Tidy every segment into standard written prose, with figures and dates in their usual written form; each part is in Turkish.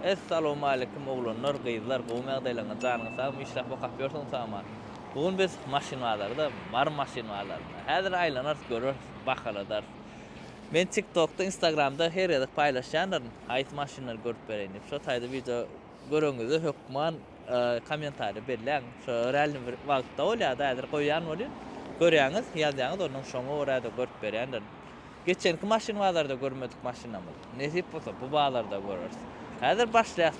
Assalamu alaykum oğlanlar, kızlar, goýmak daýlaňa janyňyz sag, işlep bakap ýörsiň sama. Bugün biz maşynalarda, mar maşynalarynda. Häzir aýlanar görür, bakaladar. Men TikTok'da, Instagram'da her ýerde paýlaşýanlar, aýt maşynalar görüp bereýin. Şo taýda video görüňizde hökman kommentary berleň. Şo rälni bir wagtda bolýar, häzir goýan bolýar. Görýäňiz, ýazýaňyz, onuň şoňa orada görüp berýändir. Geçenki maşynalarda görmedik maşynamy. Nesip bolsa bu bağlarda görürüz. Häzir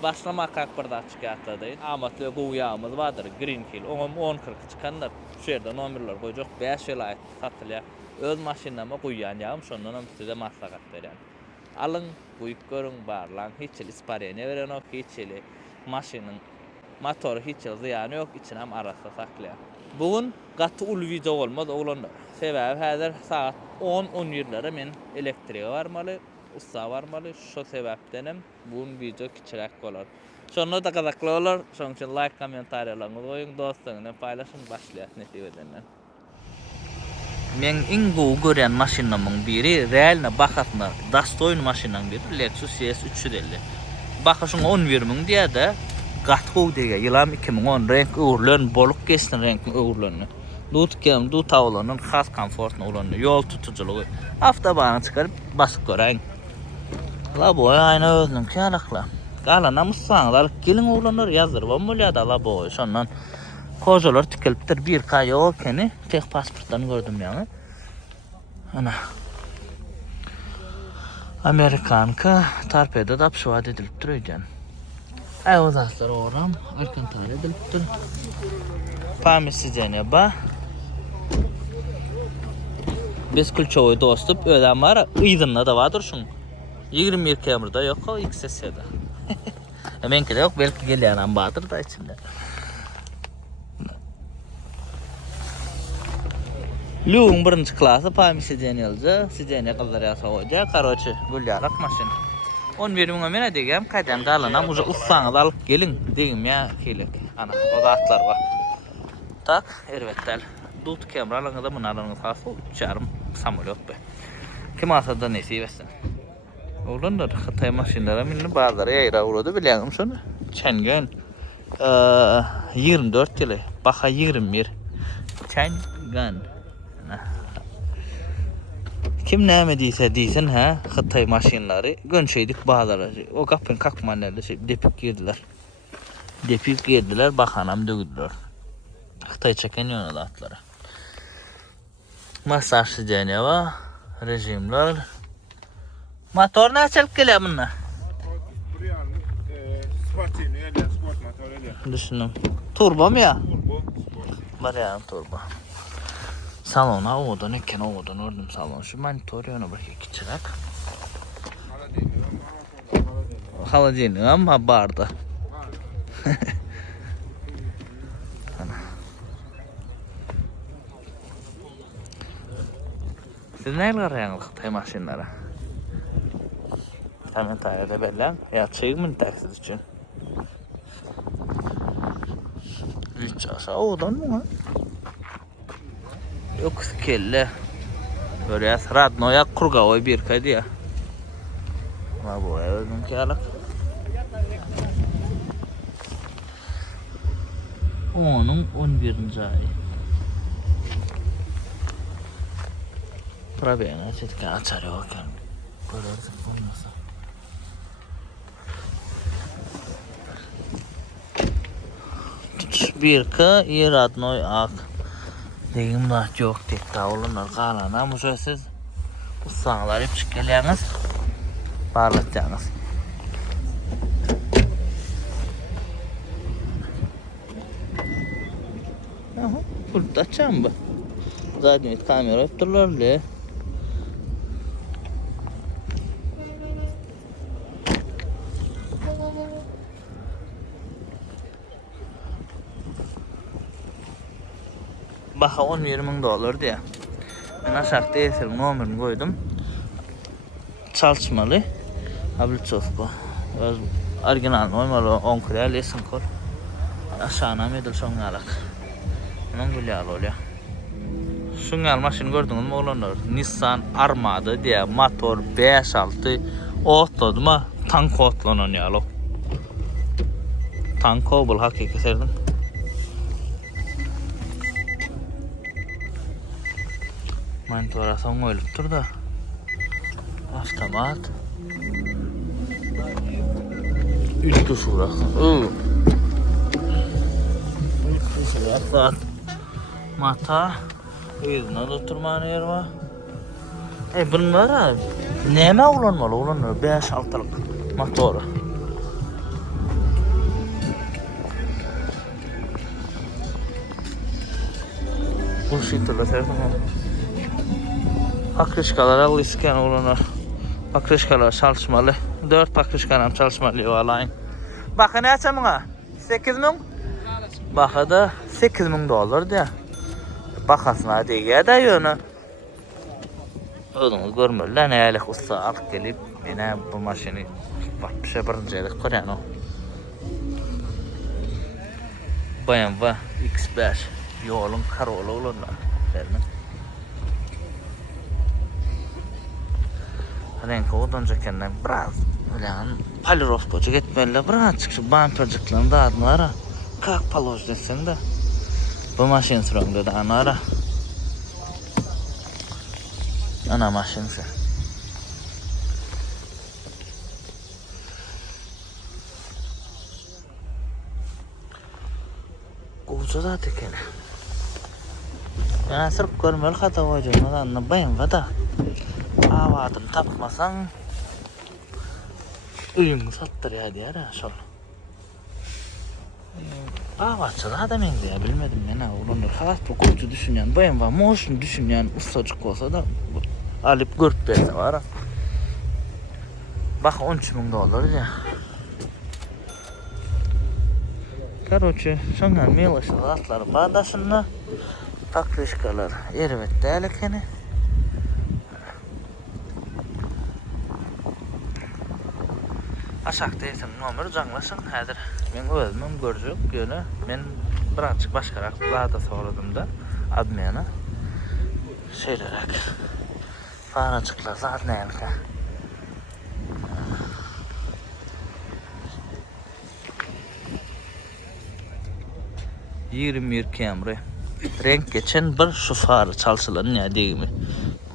başlamak hakbarda çykýardy. Amatly goýamyz bardyr. Green Hill 10-40 çykanlar. Şu ýerde nomerler goýjak 5 ýyl aýt satylýar. Öz maşynama goýýanýam, şondan hem size maslahat berýän. Alyň, goýup görüň, barlaň, hiç isparene beren ok, hiç maşynyň motory hiç zyýany ýok, içine hem arasa saklýar. Bugün gaty ul video bolmaz oglanlar. Sebäbi häzir saat 10-11'lere men elektrige barmaly, ussa barmaly. Şo sebäpdenem bugün video kiçiräk bolar. Şonu da gazakly bolar. Şoň üçin like, kommentariýalaryňyzy goýuň, dostlaryňyla paýlaşyň, başlaýar netibeden. Men iň gowy görýän maşynamyň biri, realna bakatna, dastoýn maşynaň biri Lexus ES350. Bakaşyň 11.000 diýär-de, gatgow diýär. Ýylam 2010 renk öwürlen, bolup geçsin renk öwürlenni. Dut tawlanın has komfortna ulanny, ýol tutuculugy. Awtobana çykaryp basyp göräň. La boy aýna özüniň kälakla. Galana mussaňlar gelin oglanlar ýazdyrban bolýar la boy. Şondan kojalar tikilipdir. 1K ýok eni, tek pasportlaryny gördüm ýa-ni. Ana. Amerikanka torpedo tapşywat edilipdir öýden. Aýwazatlar oram, alkantarya edilipdir. Pamisiýene ba. Biz kulçowy dostup ödem var, ýygyna da wadyr şuň. 21 kamerada ýok, XS-de. Menki de ýok, belki gelýän badyr da içinde. Luğun birinci klasy pamisiýene ýalja, siýene gyzlar ýasagoja, karoçy, gülýarak maşyn. 11.000 men degem, kaýdan galanam, uja ussaňyz alyp gelin degim ýa kelek. Ana, o zatlar bar. Tak, erwetdäl. Dut kameralarynda munalarynız hasy uçarym samolyot be. Kim asada nesip etsin. Oglanlar Hatay maşynlara minni bazara ýaýra urady bilýäňim şonu. Çengen 24 ýyly, baha 21. Çengen. Kim näme diýse ha, Hatay maşynlary gönşeýdik bazara. O gapyn kakmanlarda depip girdiler, bahanam dögüdüler. Hatay çeken ýöne atlara. Masaj siýene wa rejimler. Motor näçelik gelýär bunlar? Sportini, sport motoru. Düşünüm. Turbo mu ya? Turbo. Baryan turbo. Salona odan eken odan ördüm salon. Şu monitor ýöne bir kiçirak. Холодильник ama barda. Siz näme garaýaňyz Hatay maşynlara? Kommentarda belläň, ýa-çygyň taksiz üçin. Hiç aşağı odan mı? Yok kelle. Görýäs, radnoya kurgawy bir kadiýa. Ma bu özüň kälak. Onun 11-nji aý. Probena çetka açar ýokyn. Görersiň bolmasa. Birka radnoy ak. Degim da ýok diýip tawlanlar galana, muşa siz ussaňlar hep çykýarňyz. Barlatjaňyz. Aha, burada açam bu. Zaten kamera yaptırlarlı. Baha $11.000 diye. Ben aşağıda eserim numaranı koydum. Çalışmalı. Bluetooth bu. Orijinal numara 10 krel esin kol. Aşağına medal şoňalak. Onun gülýär bolýar. Şuňal maşyny gördüňizmi oglanlar? Nissan Armada diye motor 5-6 otodma tank otlanan ýaly. Tanko bul hakiki serdin. Monitörä son ölüp da. Avtomat. Üstü surak. Üstü surak. Mata. Yüzüne oturmanı yer var. Bunlar neme ulanmalı 5-6'lık motoru. Bu şekilde serdim. Pakrışkalar alışken ulanır. Pakrışkalar çalışmalı. 4 pakrışkanam çalışmalı alayım. Bakın ne açamına? 8.000? Bakada $8.000 diye. Bakasına diye de yönü. Onu görmürler, neylik usta alıp gelip yine bu maşini bakmışa birinci elik koyan o. BMW X5 yolun Corolla olurlar. Renk odanca kendinden biraz ulan palirovkoca gitmeliler, birazcık şu bumperciklerini dağıdınlara. Kak paloj desin de. Bu maşin sürüm dedi anara. Ana maşinse. Koca da tekene. Yani sırf görmeli hata koyacağım. Anla bayım vada. Avadını tapmasan uyumu sattır ya diye ara şol. Avatça da adam indi ya bilmedim ben ha. Ulan hayat bu koca düşünen bayım var. Moşunu düşünen ustacık olsa da alıp görüp verse var ha. Bak $13.000 ya. Короче, şunlar meylaşlı atları bağdaşında pakrışkalar erivet değerlikeni. Aşağıda etim nomeri canlasın. Hadir men özümüm görjük yönü. Men birazcık başkarak bağda soradım da admiyana. Şeylerek fanacıklar zaten neyelke. $20 Camry. Renk geçen bir şu farı çalışılan ya değil mi?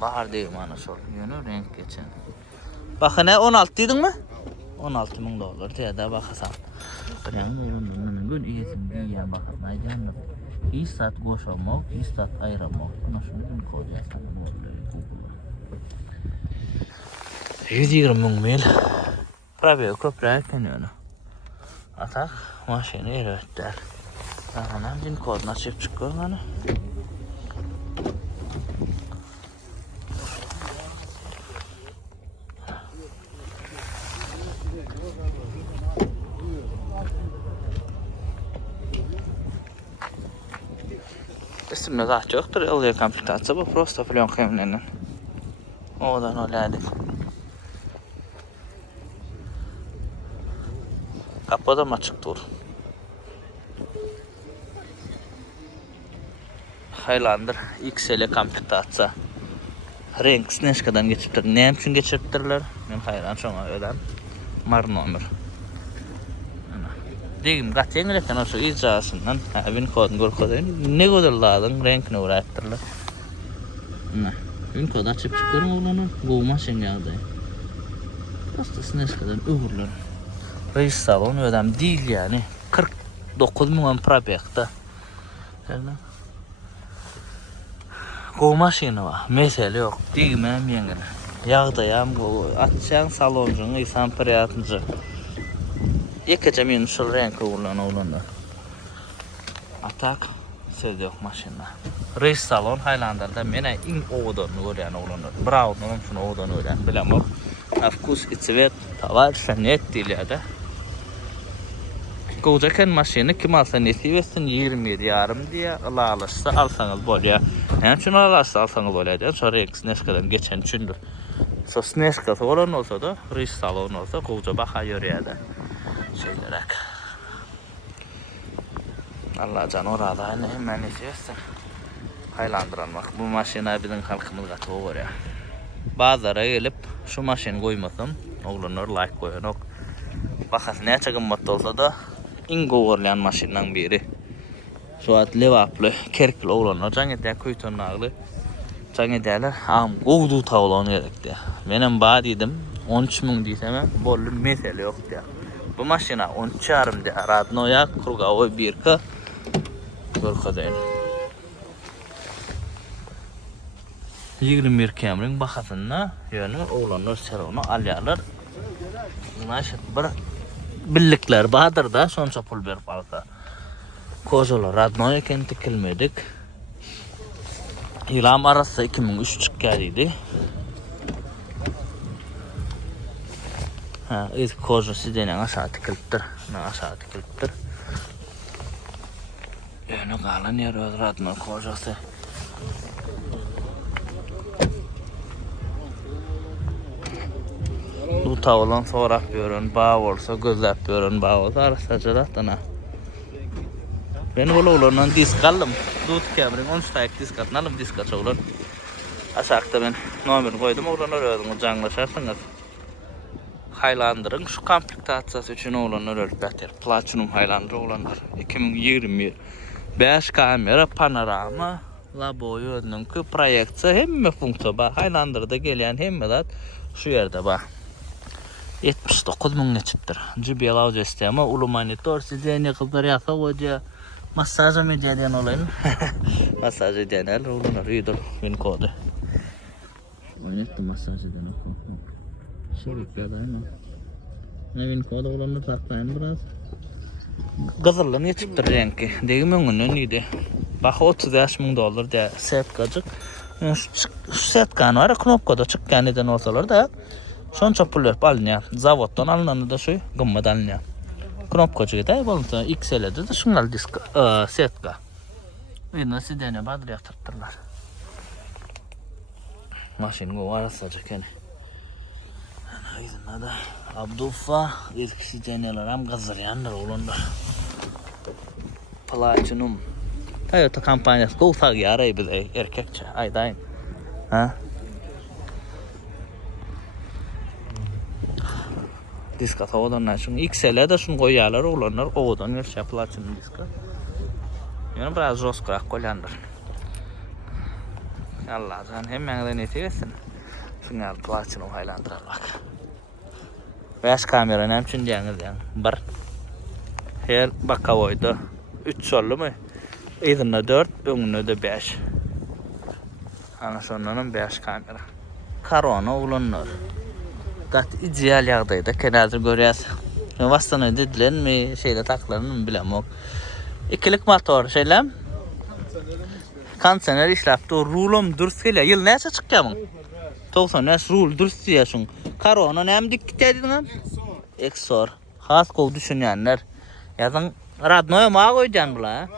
Bahar değil mi ana sol yönü renk geçen. Bakın ne 16 dedin mi? $16.000 diye de bakasam. Bilen gün iyetim diyen bakın aydanlık. İstat koşamak, istat ayıramak. Buna şunu gün koyacaksın. 120.000 mil. Probaya köprerken yönü. Atak maşini eretler. Anam din koduna çift çıkıyor bana. İstimde daha çoktur. Oluyor komplektatsiya bu. Prosto filon kıyımlarının. Odan öyle. Kapıda açık dur. Highlander XL komplektatsiya. Renk sneshkadan geçiptir. Ne için geçirttirler? Men hayran şoňa öden. Mar nomer. Degim gat ýeňilekden oşo icrasyndan win kodun görkezýän. Ne gözelladın renkini uğraştırlar. Win kod açıp çıkarım olanı goğma şeňerde. Prosto sneshkadan öwürler. Reis salon ödem değil yani. 49.000 probekta. Goğma şeňi var. Mesele yok. Degimem ýeňine. Ýagdaýam atşan salonjuň insan priýatnjy. Yekece min şol renk ulanlar. Atak söz yok maşina. Reis salon Highlander'da mene in oğudan görýän ulanlar. Brown'un şunu oğudan görýän bilemok. Afkus itsvet tavar şanet diýilýär. Gojaken maşiny kim alsa nesiwestin 27,5 diye alaşsa alsaňyz bolýar. Hem şunu alaşsa alsaňyz bolýar. Şo renk sneshkadan geçen üçindir. So sneshka soran olsa da reis salon olsa goja baha ýörýär. Şeylerek. Allah can orada hemen nesiwestin. Highlander almak. Bu maşina bizim halkymyz gaty görýär. Bazara gelip şu maşiny goýmasam, oglanlar like goýanok. Bahasy näçe gymmat bolsa da ingowurlayan maşindan biri. Şu at levaplı kerkli oğlanlar jaňe köýtön nagly. Jaňe däler am gowdu tawlan gerekdi. Menem ba diýdim 13.000 diýsem bolly mesele ýok diýär. Bu maşina 13.5 diýär. Radnoya krugowy 1K görkezýän. 21 kemring bahasyna ýöne oğlanlar serowna alýarlar. Maşyn bir billikler bahadır da şonça pul berip alsa. Kozalar radnoy eken tikilmedik. Yılam arası 2003 çıkkadıydı. Ha, ilk koza sizden aşağı tikiliptir. Aşağı tikiliptir. Yani kalan yer öz radnoy kozası. Bu tavlan sorak görün, bağ olsa gözlep görün, bağ olsa arasacı da. Ben oğlandan disk aldım. Dut kemring 13 tayek disk atnalım disk açıqlar. Aşağıda ben nomer koydum oğlanlar ödünü canlaşarsınız. Highlander'ın şu komplektatsiyası üçün oğlanlar ölbətler. Platinum Highlander oğlanlar. 2021. 5 kamera, panorama, laboyu ödününkü proyeksiya hemme funksiya var. Highlander'da gelen hemme dat şu yerde var. 79.000 geçiptir. JBL audio sistemi, ulu monitor, sizden kızlar yasa hoca. Masaj mı ediyen olayın? Masaj ediyenler olanlar iyidir. Beni kodu. Oynattı masaj ediyen o. Şerik ya da aynı. Beni kodu olanlar saklayın biraz. Gazırlığını geçiptir renki. Degim önünden iyiydi. Bak $30.000 diye setkacık. Şu setkan var ya knopkada çıkken eden olsalar da şonça pul verip alınıyor. Zavoddan alınanı da şu gımmada alınıyor. Knopkacığı da bolunsa XL'de de şungal disk setka. Yine sidene badır yaktırtırlar. Maşin go arasacak yani. Yine de Abduffa ilk sideneler hem gazıryanlar olanlar. Platinum. Toyota kampanyası go sag yarayı bir erkekçe aydayın. Ha? Disk ata olanlar şun XL'de şun koyarlar olanlar odan yer platinum diska. Yani biraz joskrak koyanlar. Allah'tan hemen de neteyesin. Şunlar platinum Highlander bak. Beş kamera nem için diýäňiz ýa. Bir. Her bakavoyda 3 sollu mu? Ýa-da 4, öňünde de 5. Ana şondan 5 kamera. Korona ulanlar. Gat ideal ýagdaýda kenäzir görýäs. Wastana dedilenmi, şeýle taklaryny bilemok. İkilik motor şeýlem. Kansener işläpdi. Rulum durst gelýär. Ýyl näçe çykýarmyň? 90 näs rul durst ýaşyň. Korona näme dikkat edin? Exor. Has gow düşünýänler. Ýazın radnoya ma goýdan bula.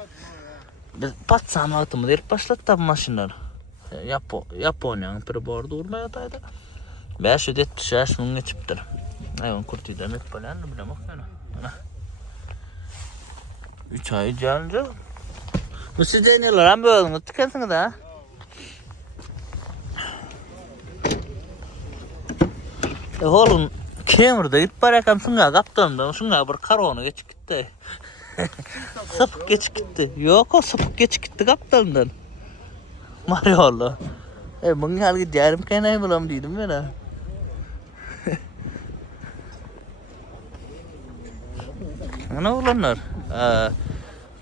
Biz pat samatymy derip başlatdy bu maşinler. Yaponiýanyň pribordy urmaya ýataýdy. 576.000 geçipdir. Ayvan kurti demek bilen bilemok yani. Ana. 3 ay geldi. Bu sideneler hem böyle tıkansın da. Oğlum kemirde ip barakam şunga kaptığımda şunga bir karonu geçip gitti. Sapık geçip gitti. Yok o sapık geçip gitti kaptığımdan. Marioğlu. Bugün halgi diğerim kenayı bulam dedim ben ha. Ne olanlar?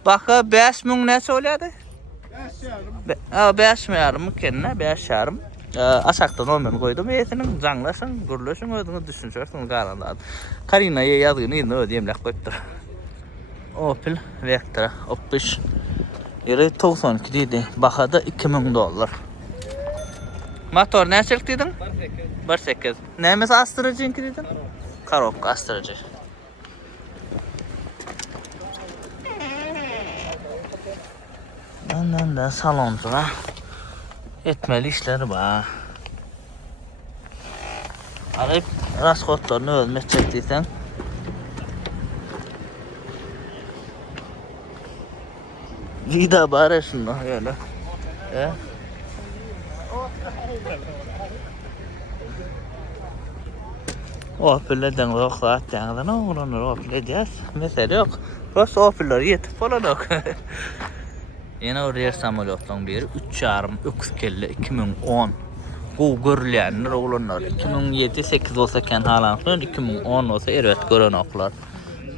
Baka 5.000 ne söyledi? 5.500 kendine 5.500. Aşaktan olmayan koydum. Yetinin canlasın, gürlösün, ödünü düşünsün, garandadı. Karina'ya yazgını yine ödeyemlek koyuptur. Opel Vectra 65. Yeri 92 deydi. Bakada $2.000. Motor ne çelik dedin? 1.8. Neymiş astırıcıyınki dedin? Karok astırıcı. Ondan da salonda etmeli işleri var. Arayıp raskotlarını ölmek çektiysen vida bari şunu öyle. Opel'den yok zaten oğlanlar Opel edeceğiz. Mesela yok. Rost Opel'lar yetip falan yok. Yine oraya samolyottan beri 3,5 öküz kelle 2010. Bu görülenler oğlanlar 2007-8 olsa ken halan 2010 olsa evet gören oklar.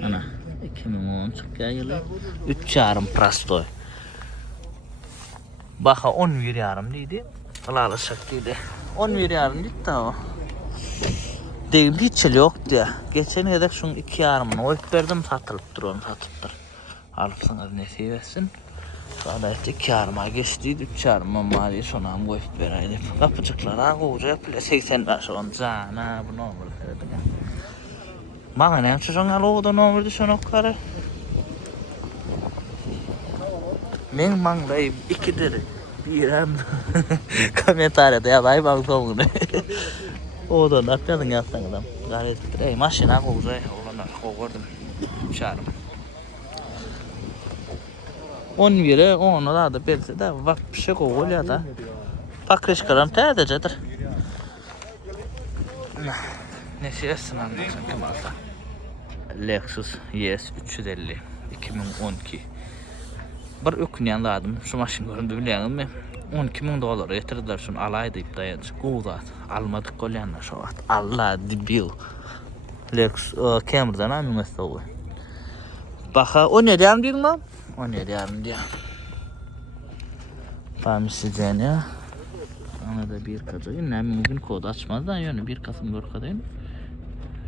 Ana 2010 çıkan yılı 3,5 prastoy. Baka 11,5 deydi. Alalışak deydi. 11,5 deydi da o. Deyim hiç yok diye. Geçen edek şun 2,5'ını oyup verdim satılıp dur onu satıptır. Alıpsınız ne seversin. Sonra işte 2,5'a geçtiydi 3,5'a maliye şuna hem oyup vereydim. Kapıcıklara koca yapıyla 80 başı onu cana bu ne olur dedim ya. Bana ne yapacağız ona loğuda ne olurdu şuna okları. Men manglayım 2 deri. Birem komentarda yazayım bak sonunu. O da ne yapıyordun yazsan adam. Gayret ettir. Ey maşina koca olanlar kovurdum. Çağırım. 11'e 10'u da belki de vak bir şey kovul ya da. Pakrışkaram tədəcədir. Ne şeysin anlasın kim alsa. Lexus ES 350 2012. Bir ökünyan ladım şu maşın göründü bilýäňizmi mi? $12.000 getirdiler şunu alay deyip dayanış. Gowzat almadık golyanlar şu wagt. Allah debil. Lexus Camry'dan amymasda o. Baka o ne diýär diýdim lan? O ne diýär diýär. Pamisijen ya. Ana da bir kadın. Ne mümkün kod açmazdan yani 1 Kasım görkadayım.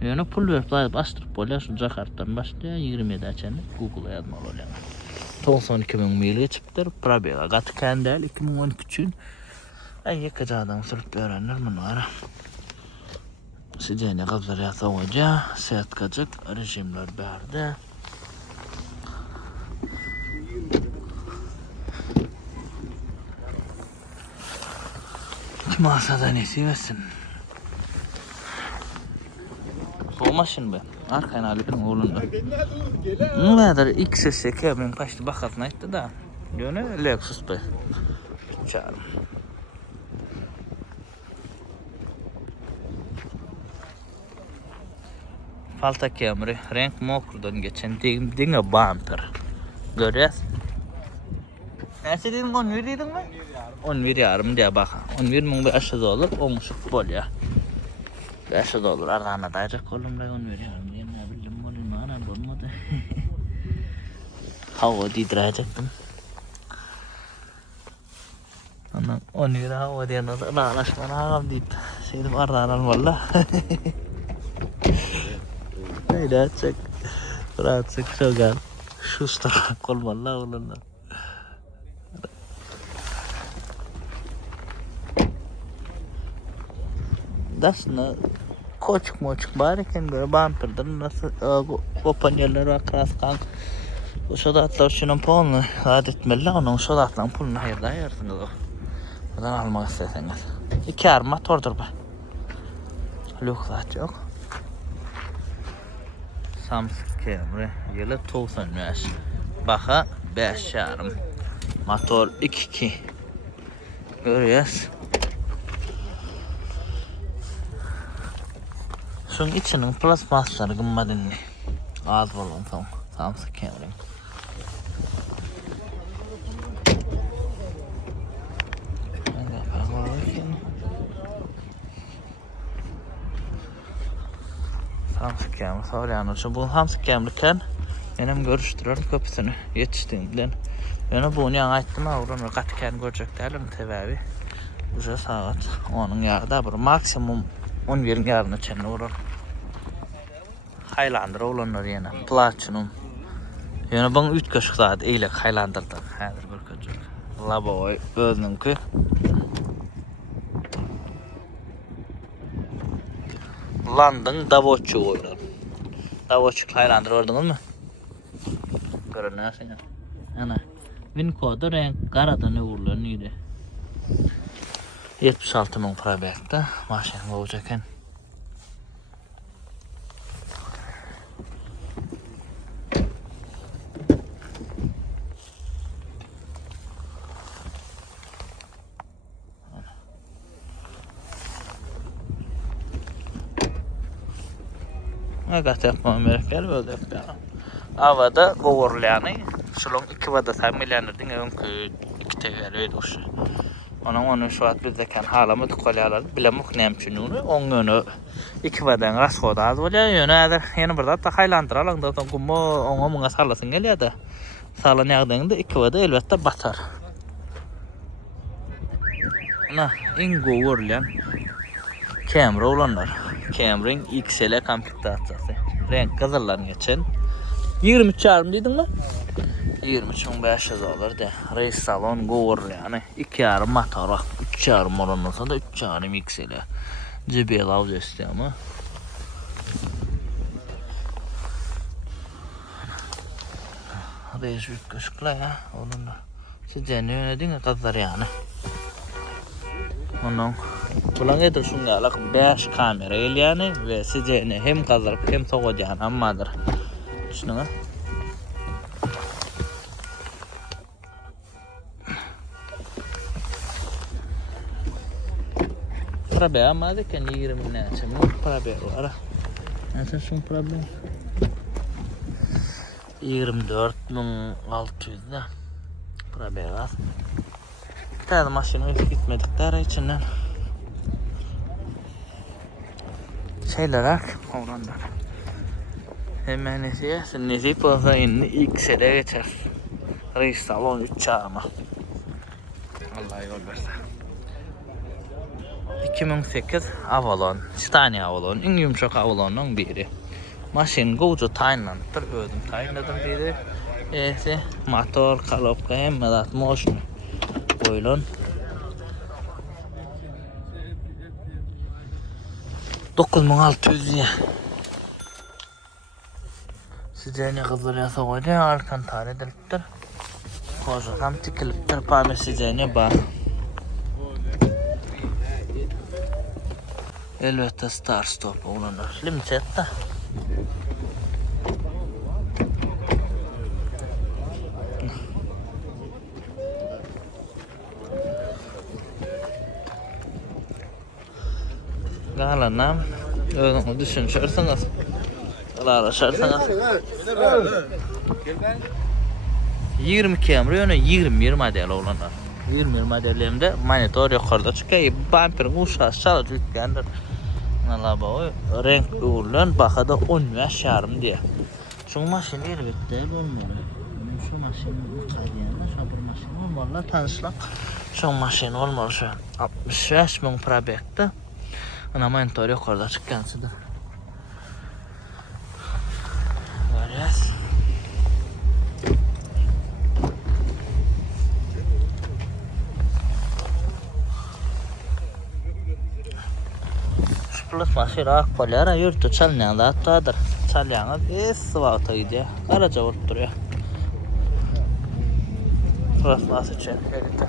Yani pul verip bastırıp böyle şu Jakarta'dan başlıyor 27 açanı Google'a yazmalı oluyor. 92.000 mil geçiptir. Probega katı kendi el 2012 için. En yakacadan sürüp öğrenir bunu ara. Sidene kabzar yasa hoca. Seyahat kacık rejimler berdi. Kim alsa da nesi versin. Soğumasın be. Arkayın Alip'in oğlunda. Ne kadar XSK ben kaçtı bakatına etti da. Yönü Lexus be. Çağırım. Falta Camry. Renk mokurdan geçen dinge bumper. Görüyoruz. Neyse dedin 11 dedin mi? 11,5 diye baka. 11.500 olur. Olmuşuk bol ya. $500 arana dayacak kolumda 11,5 diye ne bildim olayım anam olmadı. Hava didiracaktım. Anam 10 lira hava diye anlaşmana ağam deyip şeydim aranan valla. Neydi açık. Rahatsız şogan. Şusta kol valla olanlar. Aslında koçuk moçuk bariken böyle bumper'dan nasıl kopanyerler var kraskan o şodatlar şunun pulunu adetmeli onun şodatlan pulunu hayır da yersiniz o. Buradan almak isteseniz. 2,5 motordur bu. Lüksat yok. Samsung Camry yılı 95. Baka 5,5. Motor 2.2. Görüyoruz. Şunun içinin plasmasları gımmadınlı. Az bolun tam. Samsung Camry. Samsung Camry söyleyene şu bu Samsung Camry'ken benim görüştürüyorum köpüsünü yetiştiğimden. Yani bunu yan ayttım avranı katken görecek değilim tevavi. Güzel saat onun yarıda bir maksimum 11'in yarını çenne uğrar. Highlander olanlar yine Platinum. Yani bana 3 kaşık saat eylek Highlander'dan. Hadır bir kaçık. Laboy özününki. London Davoçu oynar. Davoçu Highlander gördünüz mü? Görünüyorsun ya. Ana. Winco'da renk karadan ne vuruluyor neydi? 76.000 probekte maşin olacakken. gat yapmam gerekir böyle yapýar. Awada gowurlyany şolong 2 wada familiýanyň öňkü 2 teger öýdüşi. Onu şu wagt bizde kan halama tıkalyalar bilemok nämçününi oň ýöne 2 wadaň rasgoda az bolýar ýöne häzir ýene bir zat haýlandyralar da gumma oňa muňa salasyn gelýär-de. Salan ýagdaýynda 2 wada elbetde batar. Ana iň gowurlyan Camry olanlar. Camry'ň XL komplektasiýasy. Renk gazarlaryny geçen 23,5 diýdiňmi? 23,500 dolar de. Reis salon gowurlyan 2,5 motor, 3,5 olansa da 3,5 XL. JBL audio sistemi. Reis ýükleşikler ya olanlar. Sizden öňediň gazar ýany. Onun bulan edir şungalak 5 kamera elýany we sizeni hem gazaryp hem soğudýan ammadyr. Şunu problem ama da kan 20 näçe problem var. Näçe şun problem? 24.600 da problem var. Täze maşyna gitmedikler içinden şeyler oranlar. Hemen nezip olsa inni XL'e geçer. Reis salon 3 çağıma. Allah yol versin. 2008 Avalon, Scania Avalon, en yumuşak Avalon'un biri. Maşin gocu taýlandyr, özüm taýladım dedi. Motor, kalopka hem de motion. Koyulun. 9600 ya. Sizce kızlar yasa koydu ya arkan tarih ediliptir. Koca tam tikiliptir. Pamir sizce ne bak. Elbette Star Stop olanlar. Limited da. Galanam özüňiz düşünýärsiňiz. Alaşarsyňyz. 20 Camry ýöne 21 model olanlar. 21 modelimde monitor ýokarda çykyp bumper guşaş çalyp ýetgendir. Ala baý renk ulan bahada 10,5 diye. Şu maşyn elbetde bolmaly. Şu maşyn ýa-da şu bir maşyn bolmaly tanışlak. Şu maşyn bolmaly şu 65.000 probekde. Ana monitor ýokarda çykkansydyr. Görýäs. Plus maşyna akpalara ýurtda çalýanda atdadyr. Çalýaňyz swata ýa-da garaja bolup durýar. Plus masy çekildi.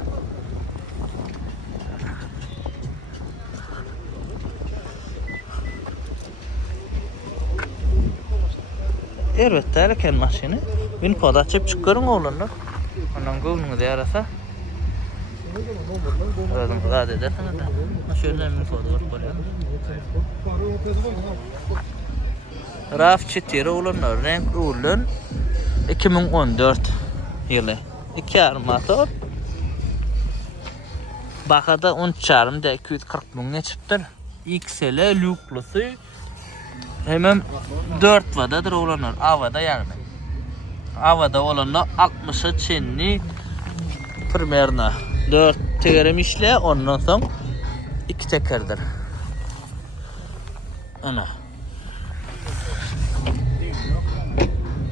Elbette erken maşyny bin poda açıp çıkarın oğlanlar. Ondan gövnüňizi ýarasa. Özüm rahat edersiniz de. Şöyle bin poda var. RAV4 olanlar renk ulan 2014 ýyly. 2,5 motor. Bakada 10,5 de 240.000 geçipdir. XL lüklusy. Hemen 4 wadadır olanlar. Avada yani. Avada olanlar 60'a çenli primerna 4 tekerim işle ondan sonra 2 tekerdir. Ana.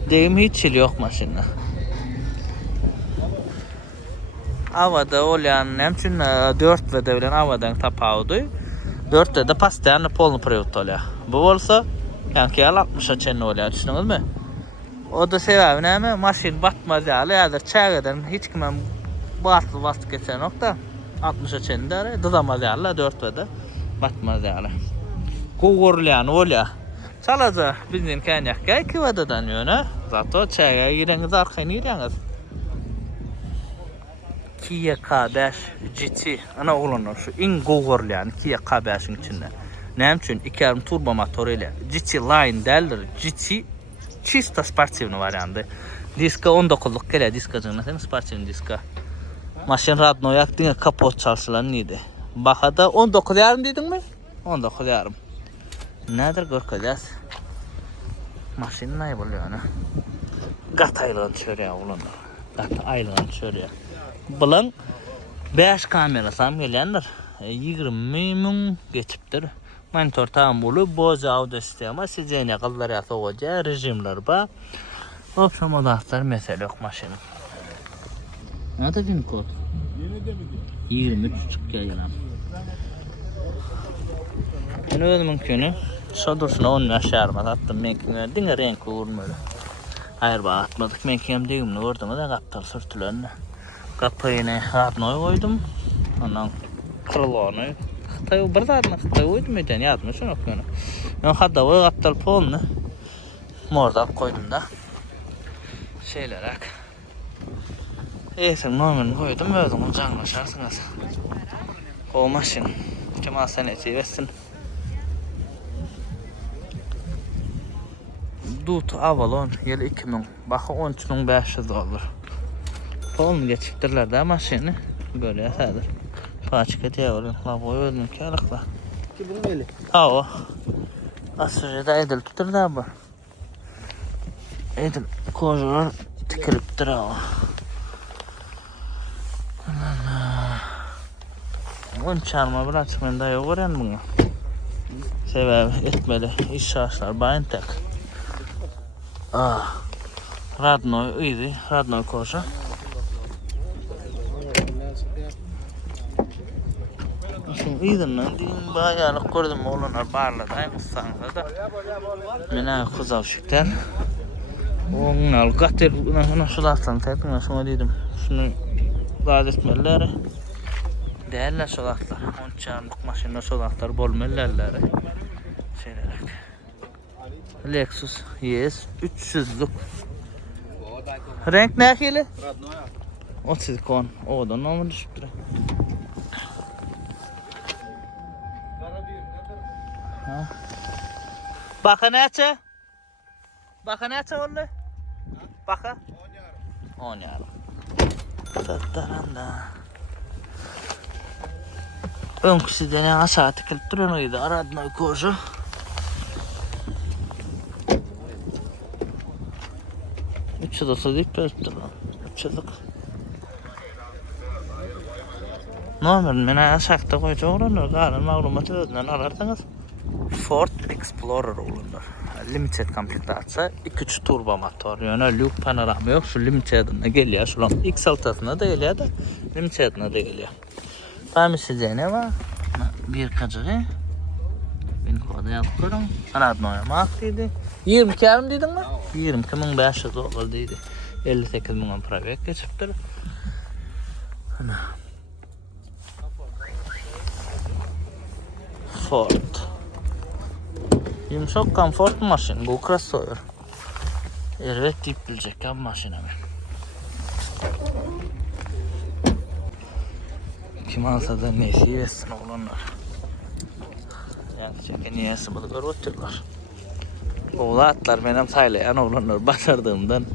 Deyim hiç yok maşinna. Avada olan nemçün 4 wada bilen avadan tapawdy. 4'te de pastiyanlı polnu privut olya. Bu bolsa yani 60'a çenli olya, düşündünüzmü? O da sebebi näme? Maşin batmaz ýaly, ýa-da çägeden hiç kimem bastı geçen nokta 60'a çenli däre, dızamaz ýaly 4'te de batmaz ýaly. Gowurlyan olya. Salaza bizden kaynakka 2 wadadan ýöne, zato çäge gireňiz arkaýy gireňiz. Kia K5 GT ana olanlar şu in gowurlyan Kia K5'in içinde. Näme üçin 2.5 turbo motor ile GT Line däldir. GT чисто спортивный variantı. Diska 19'luk gele diska jyňyň sportivny diska. Maşyn radno ýakdyň kapot çalşylan idi. Bahada 19,5 diýdiňmi? 19,5. Nädir görkezäs? Maşyn näme bolýar ana? Gataylan çörýä ulanlar. Gataylan çörýä. Bulan 5 kamera sam gelýändir. 20.000 geçipdir. Monitor tam bolup, boza audio sistema, sizene qıllar ýasagoja rejimler ba. Opsiyon modlar mesele yok maşyny. Näde pin kod? 23 çıkýar ýalam. Ene özümiň köni şodurşuna 10 ýaşarma attym menkiňe diňe renk urmaly. Hayır ba atmadyk menkiňem degimni gördüm da gaptal sürtülenni. Kapyny atnoy goýdum. Ondan kırılany. Xitay bir zadna Xitay goýdum eden ýazmy şonu köni. Men hadda o gaptal polny morda koydum da. Şeylerak. Esim nomerini koydum, özüňiz jaňlaşarsyňyz. O maşyn Kemal seneti versin. Dut Avalon ýyly 2000, baha 13.500 dolar. Polny geçipdirler da maşyny görýärsiňiz. Paçka diýelim, laboy özüň kalykla. Ki bu meli. Ha o. Asyrda edil tutur da bu. Edil kojalar tikilipdir ha. On çarma bir açık mende yok ören bunu. Sebep etmeli iş şaşlar bayın tek. Radno iyiydi, radno koşa. Şun iyiydim ben diyeyim bayağı gördüm oğlanlar barladı aynı sanırda da. Mena kuzavşıklar. Oğlun al gatir şu laftan tepkine şuna dedim. Şunu daha etmeliler. Değerler solaklar. 10 çarmık maşinler solaklar bolmellerler. Şeylerek. Lexus ES 300'lük. Renk ne akili? O silikon. O da nomu düşüptür. Baka neçe? Baka neçe oldu? Baka? 10 yarım. Tataranda. Önküsü dene aşağı tıkılıp duran oydu. Aradın koşu. Üç yıldızı deyip belirttir. 3 yıllık. Nomerini mene aşağıda koyucu oğlanlar. Daha mağlumatı özünden arardınız. Ford Explorer oğlanlar. Limited komplektatsiya 2.3 turbo motor. Yani lük panorama yok. Şu limited'ına geliyor. Şu lan X6'sına da geliyor da limited'ına da geliyor. Famisi ne var? Bir kaçırı. Ben koda yapıyorum. Anadolu'ya maktiydi. 22 yarım dedin mi? 22.500 dolar deydi. 58.000 private geçiptir. Ford. Yumuşak konfort maşin. Bu crossover. Evet deyip bilecek ya bu maşinemi. Kim alsa da neyse yesin oğlanlar. Yani çeken niyesi bunu görüyorlar. Oğla atlar benim saylayan oğlanlar başardığımdan.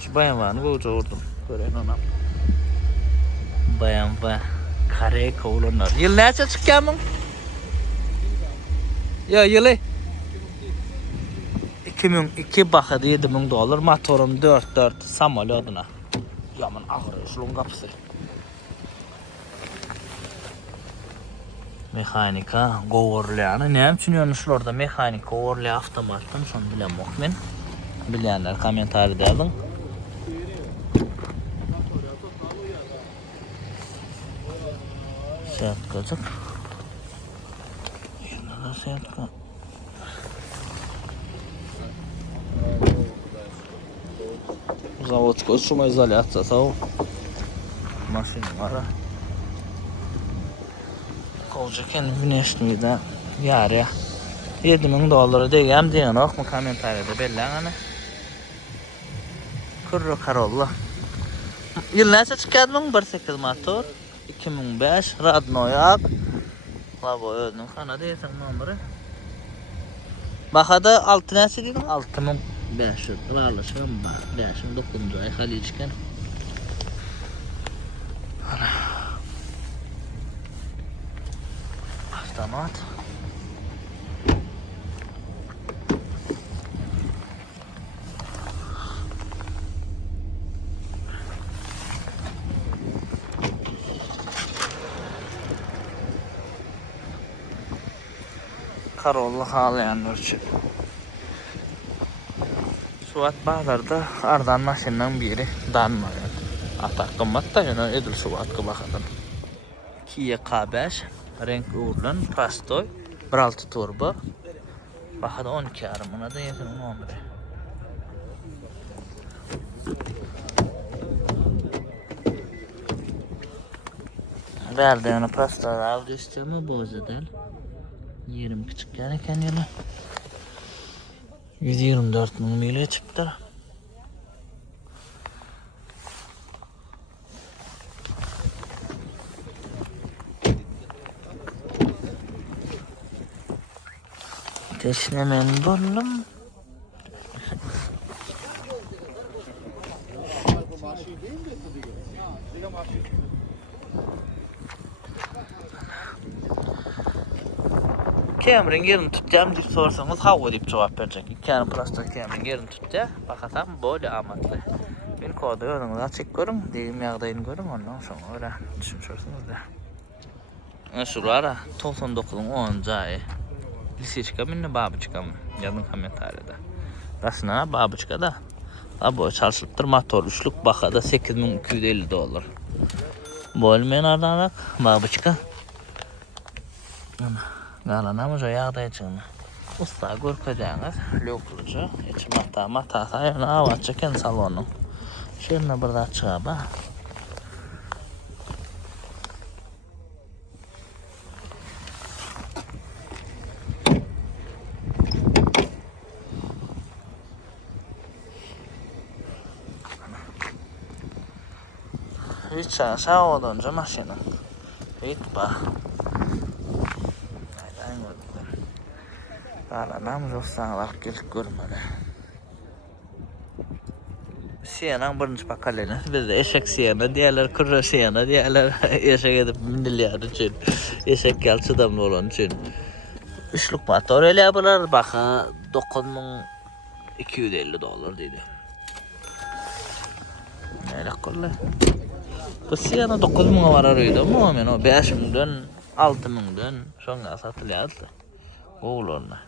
Şu bayan var mı? Koca vurdum. Gören ona. Bayan var. Kareka oğlanlar. Yıl neçe çıkıyor mu? Ya yılı. 2002 bakıda 7.000 dolar. Motorum 4 samolyoduna. Yaman ağrıyor şunun kapısı. Mekanika govorlyany näme üçin ýönüşlerde mekanika govorly avtomatdan şonu bilemok men. Bilýänler kommentarda ýazyn. Şeýatgaçyk. Ýa-da şeýatga. Zavodskoy şumoizolyatsiýasy. Maşina var. Kojaken внешний da ýary. 7.000 dolara degem diýen ok mu kommentarda belläňäni. Kurro Corolla. Ýyl näçe çykýardyň? 1.8 motor, 2005 radno ýak. La bu özünün kana deysen numarı. Bahada 6 näse diýdim? 6500. Gılarlaşam bar. 5900 ay hali içken. Ana. Avtomat. Karolla halayanlar için. Suat bağlarda ardan maşından biri danmayan. Atak kımmat da yana edil Suat'ka bakadın. Kia K5, renk uğurlan, pastoy, 1.6 turbo. Bakada 12 arımına da yetin numara. Verdi yana pastoy aldı istemi bozadan. 20 küçükken eken yana. 124 numile çıktı. Teşnemen buldum. Cameron yerini tutacağım deyip sorsanız hava deyip cevap verecek. Cameron Prosto Cameron yerini tutacak. Bakasam böyle amatlı. Bir kodu önünüzü açık görün. Deyim yağdayını görün. Ondan sonra öyle düşünürsünüz de. Şurada 99'un 10. ayı. Lise çıkamın ne babı çıkamın. Yazın komentarda. Aslında babı çıkada. Bu çalışıptır motor üçlük bakada $8,250. Bölmeyen ardanak babı çıka. Galanamız o yağda içinde. Usta görkeceğiniz lökülücü. İçi mata sayına hava çeken salonu. Şöyle burada çığa bak. Hiç aşağı olunca maşının. Hiç bak. Galanamız o sağlar gelip görmedi. Siyanan birinci bakalena. Bizde eşek siyana, diğerler kırra siyana, diğerler eşek edip mindilyar için. Eşek gel çıdamlı olan için. Üçlük motor ele yapılır. Baka $9,250 dedi. Öyle kolay. Bu siyana 9.000'a vararıydı ama hemen o 5.000'den 6.000'den sonra satılıyordu. Oğullarına.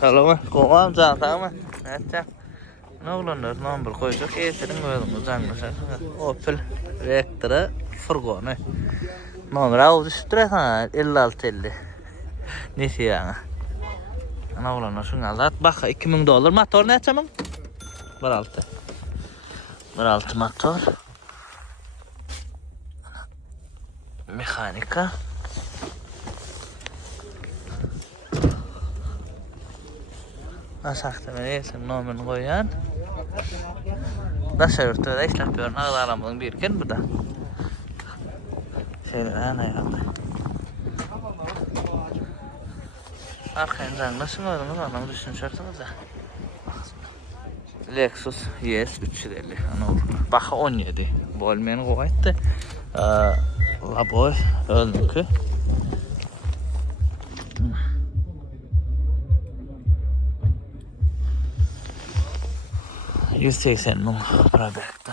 Hello, kovam zaten mı? Evet. Ne olanlar number koyacak. Eserin koyalım uzanmışlar. Opel Vectra furgonu. Numara Audi Strada 5650. Neyse yani. Ne olanlar şunu aldı. Bak $2.000 motor ne açamam? 1.6 motor. Mekanika. Nasaktan esim nomen koyan. Nasıl örtüde işlep görün ağlarımızın birken bu da. Şöyle ana yaptı. Arkadan nasıl gördünüz anlamı düşünürsünüz da. Lexus ES 350 ana olur. Baka 17. Bu olmayanı koyaydı. Laboy öldükü. 180.000 probekta.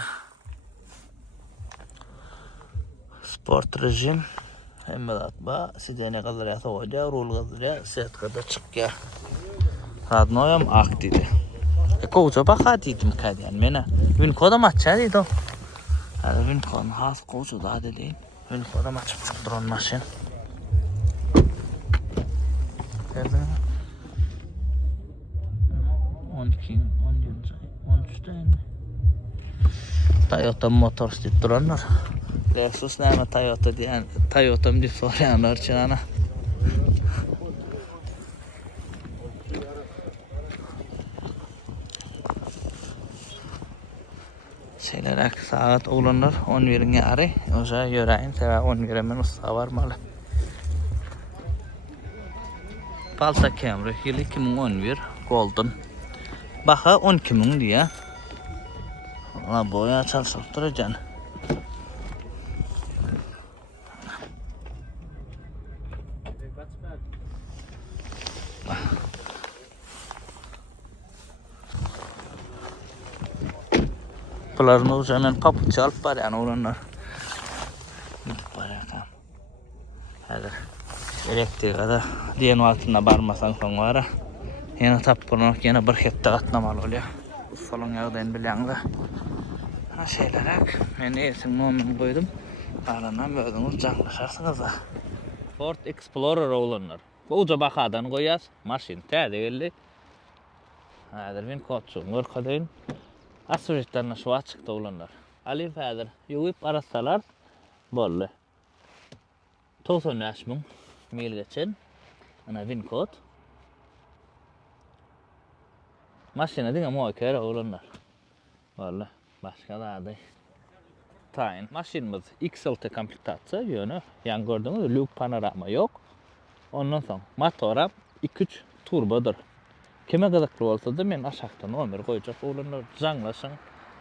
Sport rejim. Hemme atba. Sidene kadar yata hoca. Rul kadar ya. Set kadar çıkya. Radnoyam ak dedi. Koca baka dedim kadiyan mena. Gün koda maçça dedi o. Hadi gün koda has koca da dedi. Gün koda maç drone maşin. Gördün mü? 12, 13'te Toyota Motors deyip duranlar. Lexus näme Toyota diýen, Toyota'm diýip soraýanlar üçin ana. Şeylerak saat oğlanlar 11'in yarı. Oja ýöräýin, sebä 11'e men usta barmaly. Palsa Camry ýyl 2011 Golden. Baha 12.000 diýär. Ana boya çalşyp durajan. Bularni oja men papuç alyp barýan oğlanlar. Gidip barýan. Häzir elektrikada diýen wagtyna barmasaň soň bara. Ýene tapyryp ýene bir hepde gatnamaly bolýar. Salon ýagdaýyny bilýäňler. Ha şeylerak men eýsiň nomerini goýdum. Aranan özüňiz jaňlaşarsyňyz. Ford Explorer oğlanlar. Bu uca bahadan goýas, maşyn täze geldi. Häzir men koçum görkadaýyn. Asuritanna şu açykda oğlanlar. Alyp häzir ýuwup arasalar bolly. 93.000 mil geçen. Ana win kod. Maşyna diňe moýker oğlanlar. Valla başga daýdy. Taýyn. Maşynymyz XLT komplektasiýa ýöne. Ýani gördüňiz, lük panorama ýok. Ondan soň motoram 2-3 turbodur. Kime gazakly bolsa-da men aşakda nomer goýjak oğlanlar jaňlaşyň.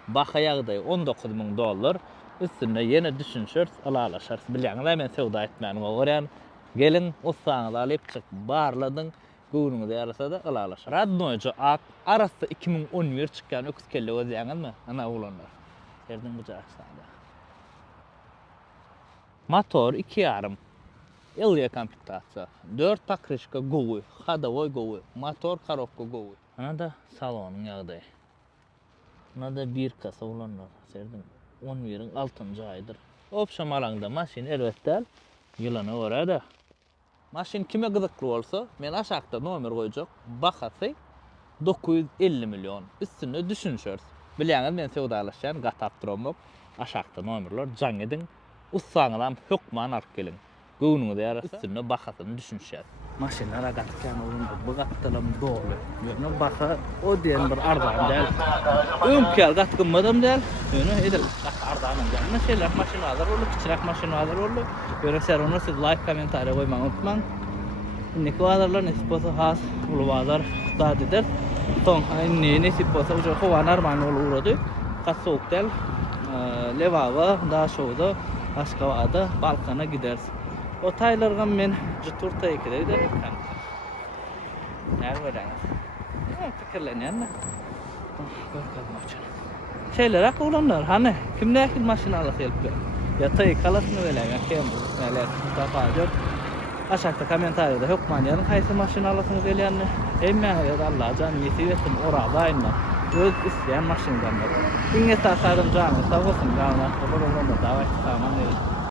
Baha ýagdaý $19.000. Üstüne ýene düşünşür, alalaşar. Bilýäňler men sewda etmänim bolýan. Gelin ustaňyzy alyp çyk, barladyň. Gowruňyzy arasada alalaşar. Radnoýja arasda 2011 çykýan öküz kelle özýäňizmi? Ana oğlanlar. Serden bu jaksada. Motor 2.5. Ilya komplektatsiýa. 4 pakryşka gowy, hadowy gowy, motor korobka gowy. Ana da salonyň ýagdaýy. Ana da bir kasa oğlanlar. Serden 11'in 6-njy aýdyr. Opşa malangda maşyn elbetde ýylana görä-de. Maşyn kime gyzykly bolsa, men aşakda nomer goýjak. Bahasy 950 milyon. Üstüne düşünşür. Bilýäňiz men sewdalaşýan gatap duramok. Aşakda nomerler jaň edin. Ustaňyzam hökman alyp gelin. Gowruňyzy arasa üstüne bahasyny düşünşýär. Maşynlara gatkan olundy. Bu gatdalam dogly. Ýöne baha o diýen bir arzan däl. Öňkel gatgynmadym däl. Ýöne edil arzanyň däl. Meşeler maşynalar bolup, kiçirak maşynalar bolup. Ýöne serony siz like, kommentariýa goýmagy unutmaň. Indiki wagtlar nesip bolsa has ulu wagtlar zat eder. Soň aýny nesip bolsa uje howa normal bolup urady. Gat soğuk däl. Lewaga da şowda başga wagtda balkona gidersiz. O taýlarga men juturta ekide giderim. Näme bilen? Pikirlenýärmi? Şeyler oğlanlar, hani kimler kim maşynalar gelip ýatay kalasny bilen kim näler tapaýar. Aşakda kommentariýada hökman ýaryň haýsy maşynalasyňyz gelýänini, emmäňe ýa-da Allah jan nesip etsin oraýynda. Öz isleýän maşynlardan. Diňe tasarym jany, sag bolsun, gana, olar da daýat tamam.